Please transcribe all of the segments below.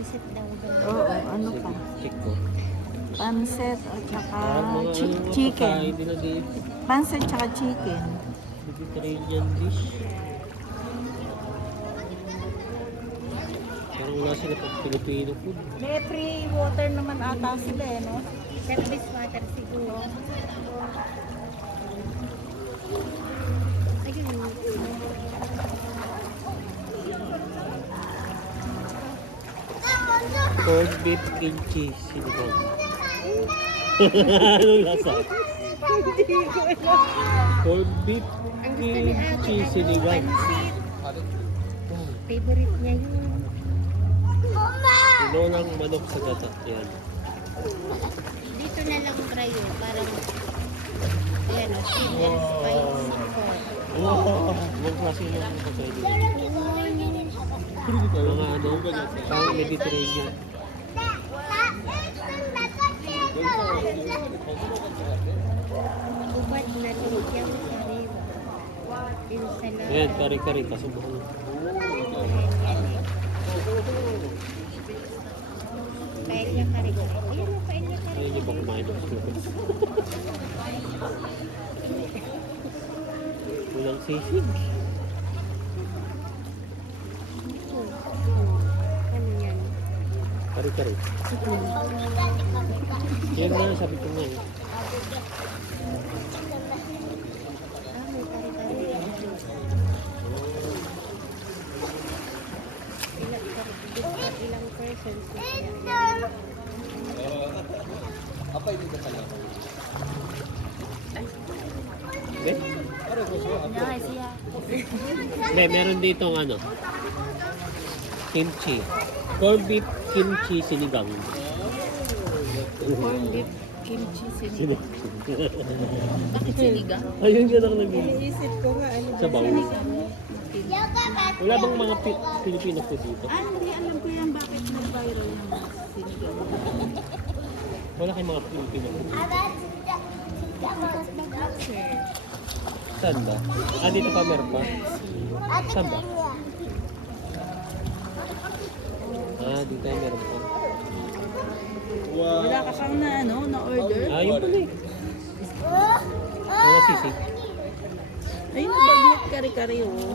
pansit daw doon. Oo, ano pa? Check ko. Pansit at saka Mga chicken. pagkain nila dito. Pansit tsaka chicken. Mediterranean dish. Parang wala sila pag Filipino food. May free water naman ata sila eh, no? Service water siguro. Ayun. Corned beef kimchi sinigang. Anong lasa? Corned beef Ang gusto ni ate, kimchi sinigang. pansit. Favorite niya yun. Tinolang manok sa gata. Yan. Dito na lang try yun. Parang, ayan o, sweet and spicy pork. Oo. Huwag klase ng pagkain nila. Mga ano, pang Mediterranean. Ubad na lumpiyang sariwa. Ensalada. Ayan, kari-kari, kasubuhan. Paella kare-kare. Ayan o, paella Ayun kare-kare. yung ba kumain ng Philippines? Walang sisig. Ano yan? Kari-kari. Yan na, sabi ko nga eh. Ah, may kare-kare. Ilang persons na kaya? Okay? Hindi, meron dito ang ano. Kimchi. Corned beef kimchi sinigang. Corned beef, kimchi, sinigang. Sinigang. Bakit sinigang? Ayun yun ang naging Iniisip ko nga, ano ba sabaw. sinigang? Wala bang mga Filipino food dito? Ah, hindi alam ko yan bakit nag-viral yung sinigang. Wala kayong mga Filipino food. Saan ba? Ah, dito pa meron pa? Saan ba? Ah, dito meron pa. Wala ka kang na, ano, na-order? Ah, yun pala eh. Mga sisig. Ayun, bagnet kare-kare, oh.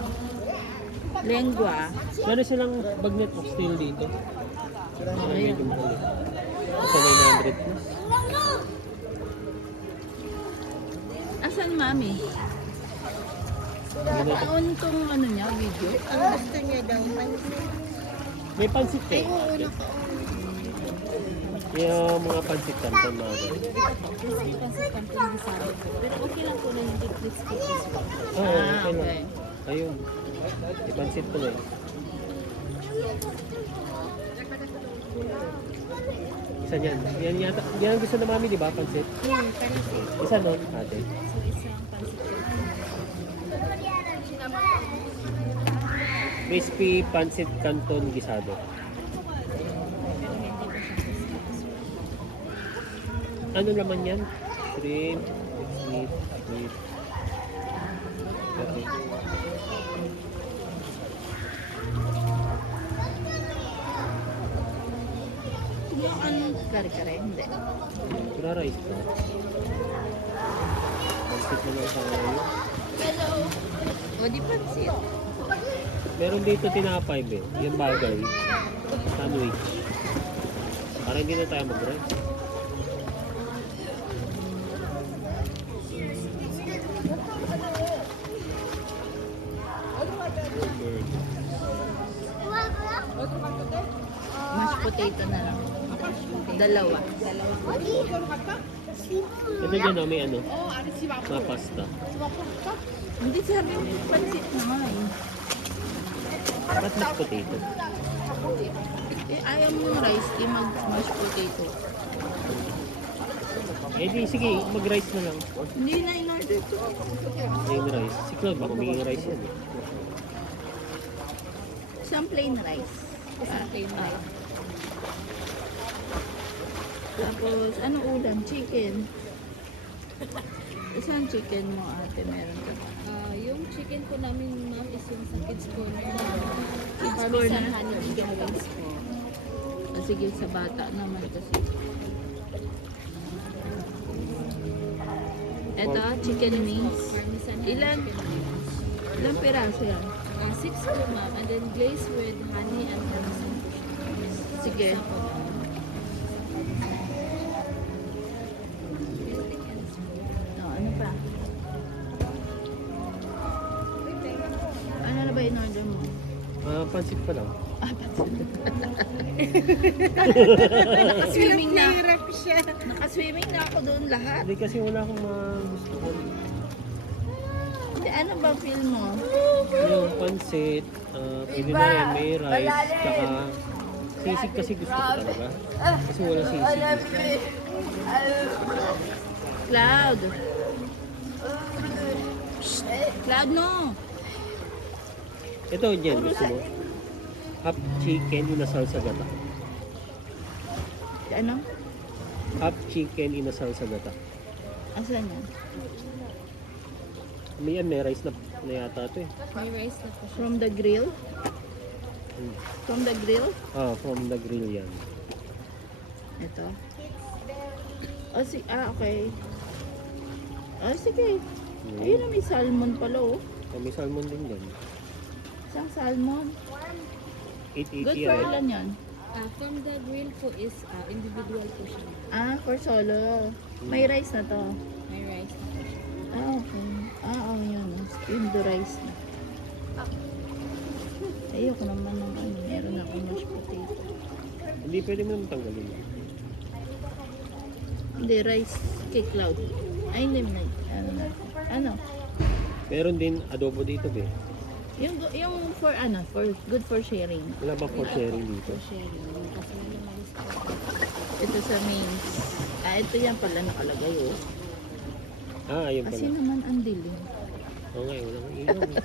Lengua. Meron silang bagnet of steel dito. Ah, Ayan. medium ulit. Ito 900 plus. Asan mami? Nakaon tong ano niya, video. Ang gusto niya daw, pansit. May pansit Ay, eh. oo, nakaon. Yung mga pansit kanton na ano. Kasi pansit kanton yung sabi ko. Pero okay lang po na hindi crispy. Oo, okay lang. okay. Ayun. May pansit ko na eh. Isa niyan. Yan yata. Yan ang gusto na mami, di ba? Pansit. Yan, pansit. Isa nun, ate. So, isang pansit kanton. Crispy pansit canton gisado. Pero hindi ko siya crispy. Ano naman yan? Shrimp, meat, meat. Okay. Yung ano, kare-kare, hindi. Pura rice pa. Pansit na lang tayo. O di pansit. Meron dito tinapay be. Yung bagay. Sandwich. Para hindi na tayo mag-rice. Mashed potato na lang. Dalawa. Ito dyan may ano. Mga pasta. Hindi sabi mo pansit naman. Ba't mashed potato? Eh, ayaw mo yung rice, di mag-mashed potato. Eh di sige, mag-rice na lang. Hindi na in-order ko. Plain rice. Si Claude baka may rice yan eh. Isang plain rice. Isang plain rice. Tapos, ano ulam? Chicken. Isang chicken mo ate, meron ka. Yung chicken ko namin ma'am is yung sa kids corner. Kids Parmesan corner? honey chicken wings po. Sige, sa bata naman kasi. Ito, chicken wings. Parmesan Ilan? Ilang piraso yan? 6 po ma'am, and then glazed with honey and parmesan po siya. Sige. Isa po, ma'am. No, ano pa? Ano na ba in-order mo? Pansit pa lang. Nakaswimming na. Hirap siya. Nakaswimming na ako doon lahat. Hindi kasi wala akong gusto ko. Hindi, ano ba feel mo? Yung pansit, pwede na rin, may rice, tsaka sisig kasi gusto ko talaga. Kasi wala sisig. Cloud. Cloud, no. Ito, Jen, gusto mo? Half chicken inasal sa gata. Ano? Half chicken inasal sa gata. Asan yan? May rice na yata ito eh. May rice na po siya. From the grill? Hmm. From the grill? From the grill yan. Ito. Okay. Sige. Ayun na, may salmon pala, oh. May salmon din dyan. Isang salmon. 880 Good for yan. ilan yan? From the grill po is individual po siya. For solo. May rice na to. May rice na po siya. Okay. Yun. Steamed rice na. Ayoko naman ng ano. Meron akong mashed potato. Hindi pwede mo naman tanggalin. Hindi, rice kay Cloud. Ay, hindi na. Ano na. Ano? Meron din adobo dito, be. Yung for ano, for good for sharing. Wala bang for sharing dito? For sharing. Kasi may mais po. Ito sa mains. Ito yan pala nakalagay, oh. Ayun Kasi pala. naman ang dilim. Oo nga, walang ilaw. eh.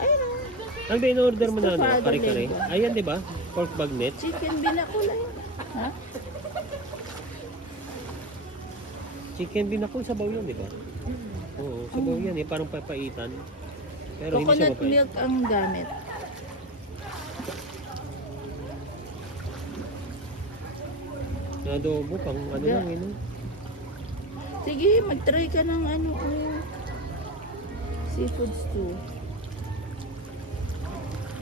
Ayun, Ano ba in-order mo na ano? Estofado Kare-kare? lengua. Ayan, di ba? Pork bagnet. chicken binakulay. Ha? Chicken binakol sa yun, di ba? Oo, sa yan eh. Parang papaitan. Pero hindi siya Coconut papait. milk ang gamit. Na adobo, pang ano Yeah. lang yun. eh. Sige, mag-try ka ng ano, seafood stew.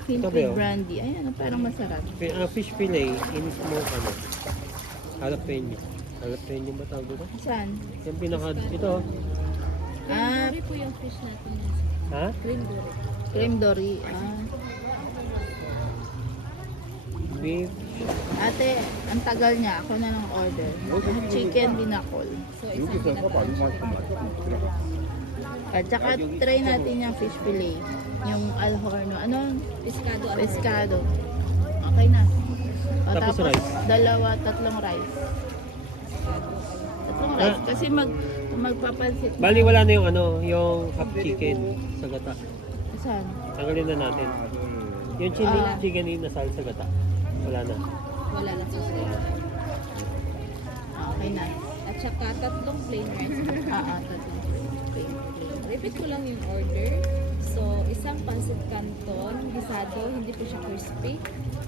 Hint Ito ba with yun? brandy. Ayan, parang masarap. Fish fillet in smoke ano. Jalapeno. Jalapeno ba tawag dito? Saan? Yung pinaka, ito. Ah, Curry po yung fish natin. Ha? Green curry. cream dory. Beef. Ate, ang tagal niya. Ako na lang order. Chicken binakol. So, isang pinataan siya. At saka try natin yung fish fillet. Yung alhorno. Ano? Pescado. Pescado. Okay na. Tapos rice? Tatlong rice. Tatlong rice. Kasi magpapansit. Bali wala na yung ano, yung half chicken sa gata. Saan? Tanggalin na natin. Yung chili Ah. chicken inasal sa gata. Wala na. Wala na sa sa'yo. Okay na. At saka tatlong plain rice. Tatlong. Okay. Repeat ko lang yung order. So, isang pancit canton, gisado, hindi po siya crispy.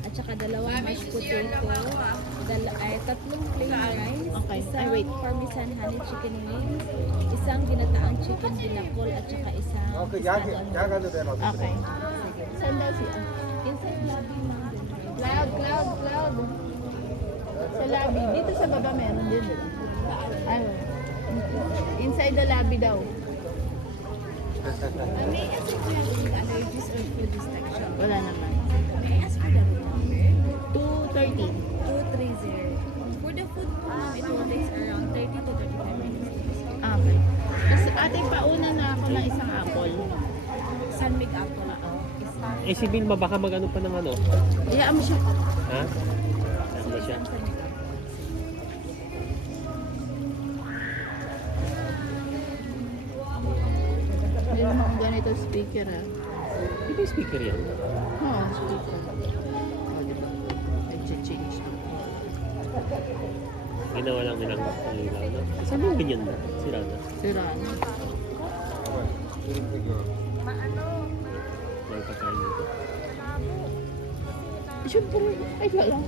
At saka dalawang mashed potato, tatlong plain rice, Okay. isang Ay, wait. parmesan honey chicken wings, isang ginataang chicken binakol, at saka isang pescado. Okay. Saan daw siya? Inside lobby, ma'am. Cloud. Sa lobby. Dito sa baba meron din. Ano? Inside the lobby daw. May I ask if you have any allergies or food restriction? Wala naman. May I ask for the room number? 2:30. 230. For the food po, ma'am, it will take around 30 to 35 minutes. Okay. Kasi ate, pauna na ako ng isang apple. San Mig Apple ako. Eh si Vilma baka mag-ano pa ng ano? Hayaan mo siya. Ha? Saan ba siya? San Mig Apple. Meron akong ganito speaker ah. Di ba speaker yan? Oo, speaker. O, diba? Nag-change. Ginawa lang nilang ilaw, no? Saan yung ganyan na? Sira na. Sira na. May pagkain dito. Siyempre, ay wala.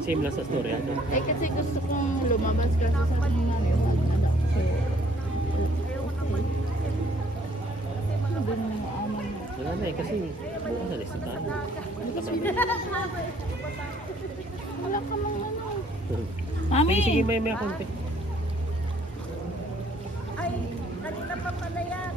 Same lang sa story. Ano? Eh kasi gusto kong lumabas kasi sa akin na yung anak. So, hindi mo na aman mo. Wala na eh, kasi bukas alis na tayo. Wala ka mang ano. Mami! Sige, may konti. Ay, kanina pa pala yan.